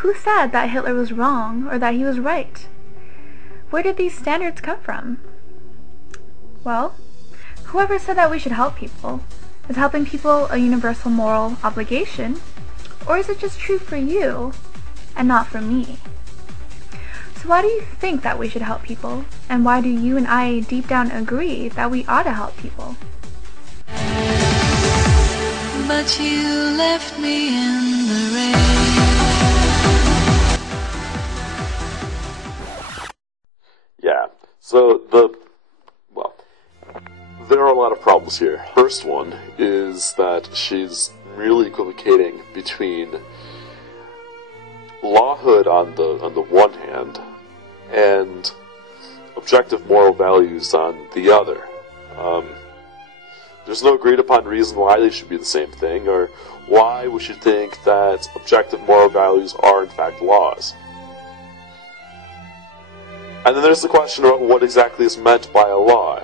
Who said that Hitler was wrong or that he was right? Where did these standards come from? Well, whoever said that we should help people, is helping people a universal moral obligation, or is it just true for you and not for me? So why do you think that we should help people, and why do you and I deep down agree that we ought to help people? But you left me in the rain. Yeah, so there are a lot of problems here. First one is that she's really equivocating between lawhood on the one hand and objective moral values on the other. There's no agreed upon reason why they should be the same thing, or why we should think that objective moral values are in fact laws. And then there's the question about what exactly is meant by a law.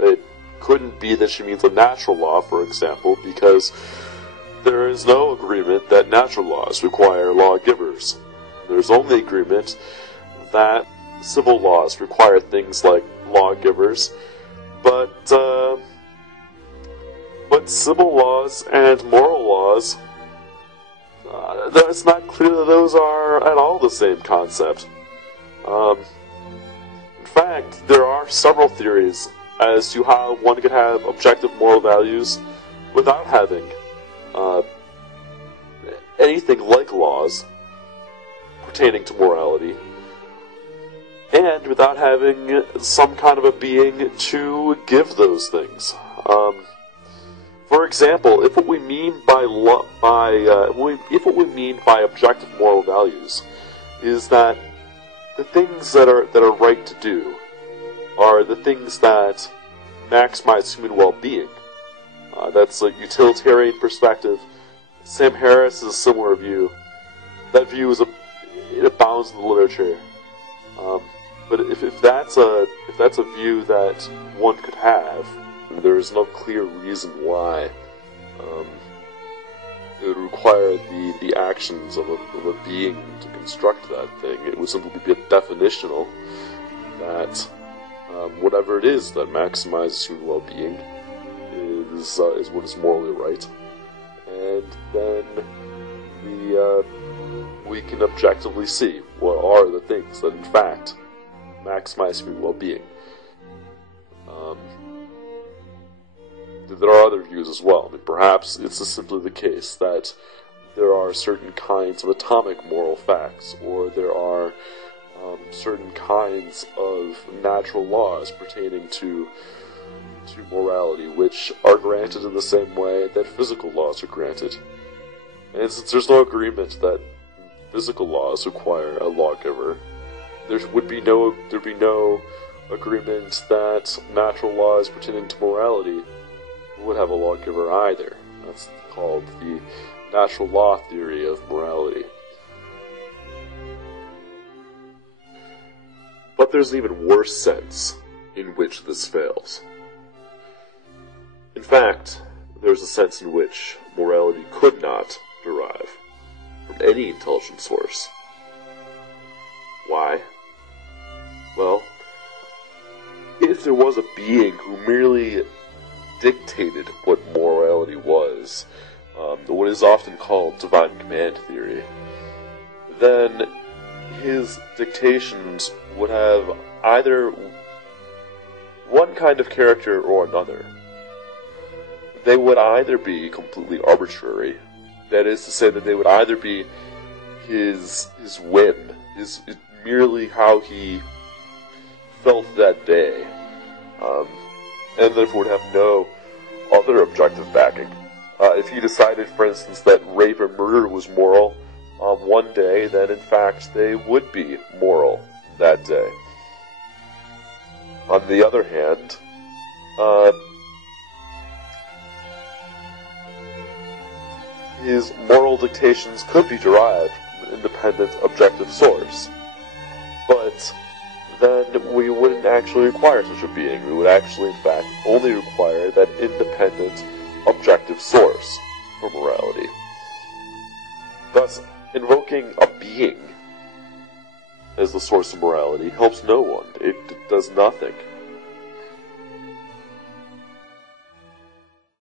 It couldn't be that she means a natural law, for example, because there is no agreement that natural laws require lawgivers. There's only agreement that civil laws require things like lawgivers, but civil laws and moral laws, it's not clear that those are at all the same concept. In fact, there are several theories as to how one could have objective moral values without having anything like laws pertaining to morality, and without having some kind of a being to give those things. For example, if what we mean by objective moral values is that the things that are right to do are the things that maximize human well-being. That's a utilitarian perspective. Sam Harris has a similar view. That view it abounds in the literature. But if that's a view that one could have, there is no clear reason why it would require the actions of a being to construct that thing. It would simply be definitional that whatever it is that maximizes human well-being is what is morally right, and then we can objectively see what are the things that in fact maximize human well-being. There are other views as well. I mean, perhaps it's just simply the case that there are certain kinds of atomic moral facts, or there are certain kinds of natural laws pertaining to morality, which are granted in the same way that physical laws are granted. And since there's no agreement that physical laws require a lawgiver, there'd be no agreement that natural laws pertaining to morality would have a lawgiver either. That's called the natural law theory of morality. But there's an even worse sense in which this fails. In fact, there's a sense in which morality could not derive from any intelligent source. Why? Well, if there was a being who merely dictated what morality was, what is often called divine command theory, then his dictations would have either one kind of character or another. They would either be completely arbitrary, that is to say that they would either be his whim, his merely how he felt that day, and therefore would have no other objective backing. If he decided, for instance, that rape or murder was moral one day, then in fact they would be moral that day. On the other hand, his moral dictations could be derived from an independent, objective source. But then we wouldn't actually require such a being. We would actually, in fact, only require that independent, objective source for morality. Thus, Invoking a being as the source of morality helps no one. It does nothing.